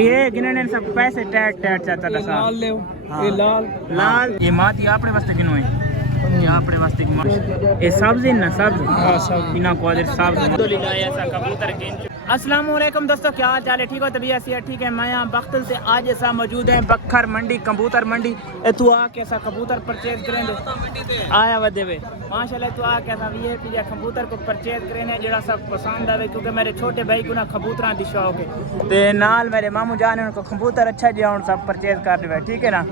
ये गिनने सब पैसे टैट टैट चाहता था लाल ले हाँ। ये लाल लाल ये माती अपने वास्ते गिनो है ये अपने वास्ते ये सब्ज ना सब्ज हाँ सब इना को आदर सब्ज अल्हम्दुलिल्लाह ऐसा कबूतर गिन अस्सलाम वालेकुम दोस्तों, क्या हाल चाल है? ठीक हो? तबीयत ऐसी है? ठीक है। मैं यहाँ बख्तल से आज ऐसा मौजूद है बखर मंडी कबूतर मंडी। तू आ कैसा कबूतर परचेज करेंगे आया वदे वे माशाल्लाह। तू आ कैसा ये कि कबूतर को परचेज करें जरा सब पसंद आवे क्योंकि मेरे छोटे भाई को ना कबूतर दी शौक है ते नाल मेरे मामू जान उनको कबूतर अच्छा जी हूँ सब परचेज कर देवे ठीक है ना।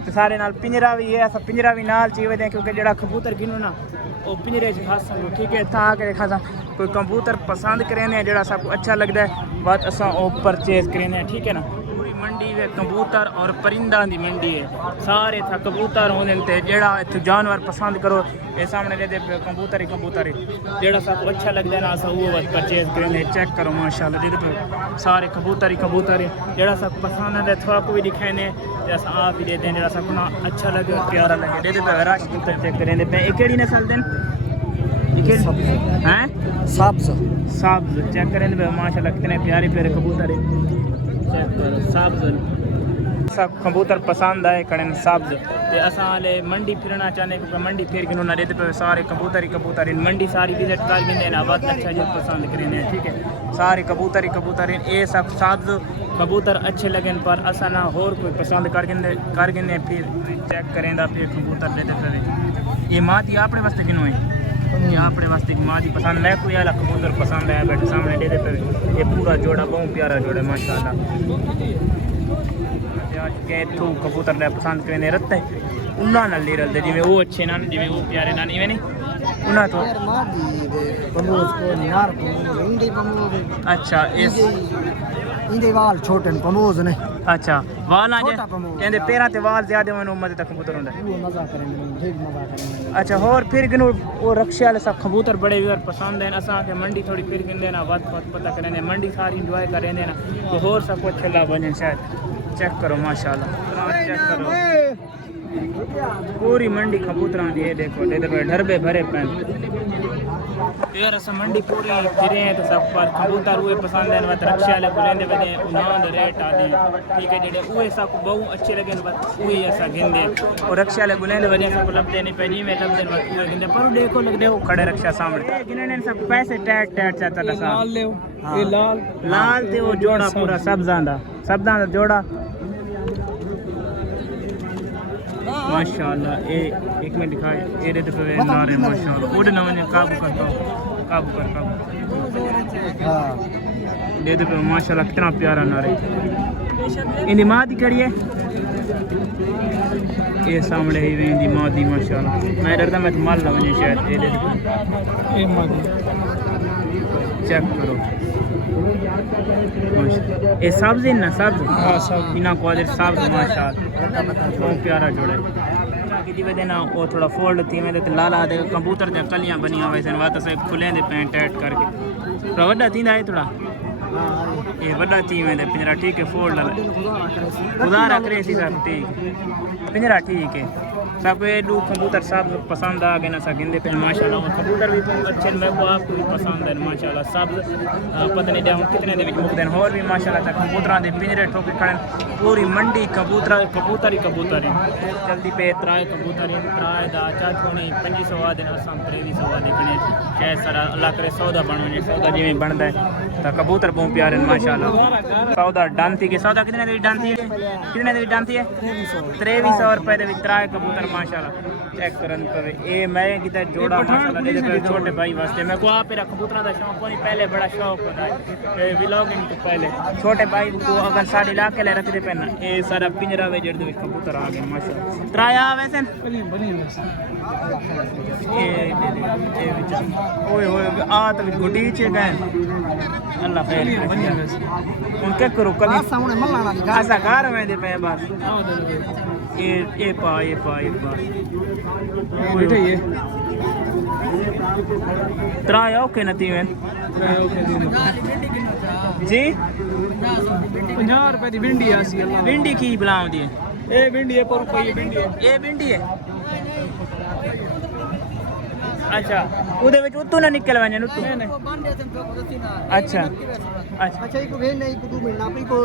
तो सारे नाल पिंजरा भी है सब पिंजरा भी नाल चाहिए क्योंकि जरा कबूतर गिनो ना वो पिंजरे च खास ठीक है। था के देखा कोई कबूतर पसंद करें जरा सबको अच्छा लगता है बात असा वो परचेज करें ठीक है ना। पूरी मंडी है कबूतर और परिंदा की मंडी है सारे था कबूतर होते जरा इतने जानवर पसंद करो ये सामने दे कबूतर ही कबूतर है जरा सबको अच्छा लगता है ना असा वो बस परचेज करें। चेक करो माशाल्लाह दे पे सारे कबूतर ही कबूतर है जरा सब पसंद है थोड़ा को भी दिखाने जैसा आप ही देते हैं जरा सबको ना अच्छा लगे और प्यारा लगे दे पे रश चेक करें पे एक नस्ल दिन हैं सब्ज सब्ज चेक करें माशाल्लाह कितने प्यारे प्यारे कबूतर है। चेक करो सब्ज सब कबूतर पसंद आए कड़न सब्ज ते असा ले मंडी फिरना चाहने क्योंकि मंडी फिर के ना देते पे सारे कबूतर ही कबूतर इन मंडी सारी विजिट कर भी देना बहुत अच्छा जो पसंद करें ठीक है। सारे कबूतर ही कबूतर इन ये सब सब्ज कबूतर अच्छे लगन पर असा ना होर कोई पसंद कर गिने फिर चेक करें फिर कबूतर देते पे ये माती अपने वास्ते किनो है ये अपने वास्ते मादी पसंद मैं कोई वाला कबूतर पसंद आया बैठे सामने दे देते ये पूरा जोड़ा बहुत प्यारा जोड़ा माशाल्लाह। इतों कबूतर ले पसंद करें रत्ते उन्ना नाल नहीं रलते जिमें वो अच्छे ना जिमें वो प्यारे ना नहीं उन्ना तो अच्छा इस इंदे वाल छोटे पमोज ने अच्छा वाल कहते पैर ते वाल ज्यादा होने उम्र तक कबूतर होंगे अच्छा। और फिर गिनो वो रक्षे वाले सब कबूतर बड़े भी पसंद हैं असा के मंडी थोड़ी फिर गिन देना वत पता करें मंडी सारी इंजॉय करें देना तो होर सब कुछ खेला बने शायद। चेक करो माशाल्लाह चेक करो पूरी मंडी कबूतरा दी है देखो ढरबे भरे पैन यार अस मंडी पूरी फिरे हैं तो सब पर कबूतर हुए पसंद है वत रक्षा वाले बुलेंदे वने उन्हां दे रेट आदे ठीक है जेडे उहे सब बहुत अच्छे लगे वत उहे ऐसा गिंदे और रक्षा वाले बुलेंदे वने सब लबदे नहीं पहली में लबदे वत उहे गिंदे पर देखो लगदे वो खड़े रक्षा सामने गिनने सब पैसे टैट टैट चाहता था लाल ले ये लाल लाल ते वो जोड़ा पूरा सब्जां दा जोड़ा माशाल्लाह ये एक मिनट दिखाए ये देते पे नारे माशाल्लाह उड़ ना वने काबू कर हां दे दे पे माशाल्लाह कितना प्यारा नारे इनकी मां दी कड़ी है ये सामने ही वेंदी मां दी माशाल्लाह मैं डरदा मैं माल ला वने शायद ये दे ये मां चेक करो ये सब्ज है ना सब्ज हाँ सब इना को आदर सब्ज माशाल्लाह बहुत प्यारा जोड़ा की वजह ना वो थोड़ा फोल्ड थी मैं तो लाला दे कबूतर दे कलियां बनी हुई सन वात से खुले दे पैंट टैट करके तो वड्डा थींदा है थोड़ा ये वड्डा थी में पिंजरा ठीक है फोल्ड खुदा रख रहे सी सब ठीक पिंजरा ठीक है सब ये दो कबूतर सब पसंद आ गए ना सब गिंदे पे माशाल्लाह और कबूतर भी अच्छे मेरे को आपको भी पसंद है माशाल्लाह सब पता नहीं हम कितने दे मुकदन और भी माशाल्लाह तक कबूतरा दे पिंजरे ठोके खड़े पूरी मंडी कबूतर ही कबूतर है जल्दी पे त्राए कबूतर त्राए दा चाचोनी 2500 दिन असां 2300 दिखने कैसे सारा अल्लाह करे सौदा बनो सौदा जिवें बनता है तो कबूतर बहुत प्यारे माशाल्लाह। सौदा डांती के सौदा कितने दी डांती है 2300 रुपए दे त्राए कबूतर माशाल्लाह चेक करन पर ये मैं किता जोड़ा माशाल्लाह दे छोटे भाई वास्ते मैं को आप मेरा कबूतरा दा शौक कोनी पहले बड़ा शौक होता है व्लॉगिंग तो पहले छोटे भाई को अगर सारे इलाके ले रखते पे ना ये सारा पिंजरा वे जड़ दे कबूतर आ गए माशाल्लाह त्राया वैसे ये ओए ओए आ तो गुडी चे गए अल्लाह खैर उनके करो कभी सामने मल्लाना दी ऐसा घर में दे पे बस ये पा बेटा ये त्राया ओके नती में जी 50 रुपए दी भिंडी आसी अल्लाह भिंडी की बुलाओ दी ए भिंडी है पर रुपए भिंडी है ये भिंडी है अच्छा ਉਹਦੇ ਵਿੱਚ ਉਤੋਂ ਨਾ ਨਿਕਲ ਵਣੇ ਨੂੰ ਤੂੰ नहीं अच्छा अच्छा अच्छा इको भेजना इको तू मिलना अपनी को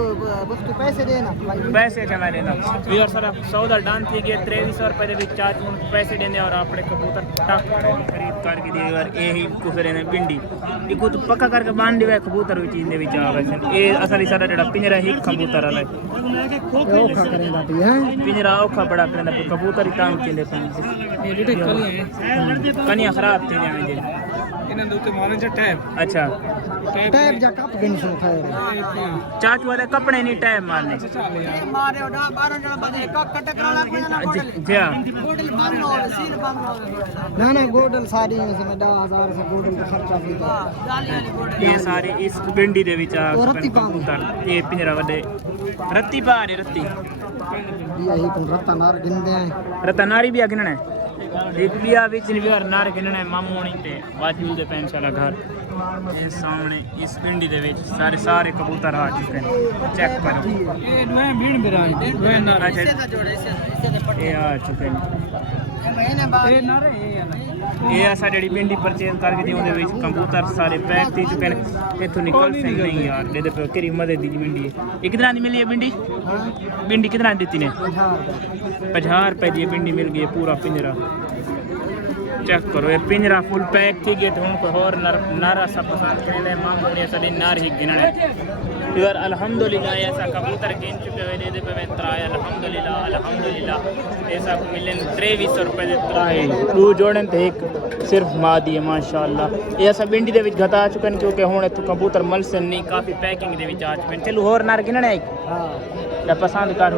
वस्तु पैसे देना पैसे जमा लेना यार सर सौदा डान थी गया 2300 रुपए ਦੇ ਵਿੱਚ ਚਾਚ ਨੂੰ ਪੈਸੇ ਦੇਣੇ ਔਰ ਆਪਣੇ ਕਬੂਤਰ ਟੱਕ ਖਰੀਦ ਕਰਕੇ ਦੇ ਯਾਰ ਇਹੀ ਕੁਸਰੇ ਨੇ ਪਿੰਡੀ ਇਕੋ ਤੂੰ ਪੱਕਾ ਕਰਕੇ ਬੰਨ ਦਿਵੇ ਕਬੂਤਰ ਵਿੱਚ ਇਹਦੇ ਵਿੱਚ ਆ ਗਏ ਇਹ ਅਸਲੀ ਸਾਡਾ ਜਿਹੜਾ ਪਿੰਜਰਾ ਹੀ ਕਬੂਤਰ ਵਾਲਾ औखा करेगा भी है पिंजरा औखा बड़ा करना कबूतर ही काम के लिए ये डेटे कली है कनिया खराब थी जाने दे इन्हें दूते मारे जा टैब अच्छा टैब जा कप गिन सो खैर चाचू वाले कपड़े नहीं टाइम मारने चल यार मारे ओडा 12 जण बदे कट कराला पड़ना जी गोडल बंद हो सील बंद हो ना गोडल सारी में से 10000 से गोडल का खर्चा भी जाली वाली गोडल ये सारे इस पिंडी दे विच आ कबूतर ये पिंजरा वडे रत्ती पा रहे रत्ती यही तुम रत्ता नार गिनदे हैं रत्ता नारी भी अगना है एक बिया विच भी और नार गिनना है मामूनी ते वाजू दे पेंशला घर ये सामने इस पिंडी दे विच सारे कबूतर आ चुके हैं चेक करो ये दुए भीड़ बिराज दुए ना अच्छा ये आ चुके हैं महीने बाद ये ना रे ये ना ਇਹ ਅਸਾਂ ਜਿਹੜੀ ਪਿੰਡੀ ਪਰਚੇਜ਼ ਕਰਕੇ ਦੀ ਉਹਦੇ ਵਿੱਚ ਕੰਪਿਊਟਰ ਸਾਰੇ ਪੈਕ ਦੇ ਚੁੱਕੇ ਨੇ ਇੱਥੋਂ ਨਿਕਲ ਸਕਦੇ ਨਹੀਂ ਯਾਰ ਇਹਦੇ ਪਰ ਕਿਹੜੀ ਮਦਦ ਦੀ ਪਿੰਡੀ ਹੈ ਇਹ ਕਿਤਨਾ ਦੀ ਮਿਲੀ ਹੈ ਪਿੰਡੀ ਪਿੰਡੀ ਕਿਤਨਾ ਦੀ ਦਿੱਤੀ ਨੇ 50 ਰੁਪਏ ਦੀ ਪਿੰਡੀ ਮਿਲ ਗਈ ਹੈ ਪੂਰਾ ਪਿੰਜਰਾ चेक करो ये पिंजरा फुल पैक थी गए तो उनको और नारा सा पसंद करने मामूली सदी नार ही गिनने इधर अल्हम्दुलिल्लाह ऐसा कबूतर गिन चुके हुए दे पे त्राय अल्हम्दुलिल्लाह ऐसा को मिले 2300 रुपए दे त्राय दो जोड़न ते एक सिर्फ मादी है माशाअल्लाह ये ऐसा पिंडी दे विच घटा चुके हैं क्योंकि हुण इत्थों कबूतर मलसन नहीं काफी पैकिंग दे विच आ चुके हैं चलो और नार गिनने हां पसंद कर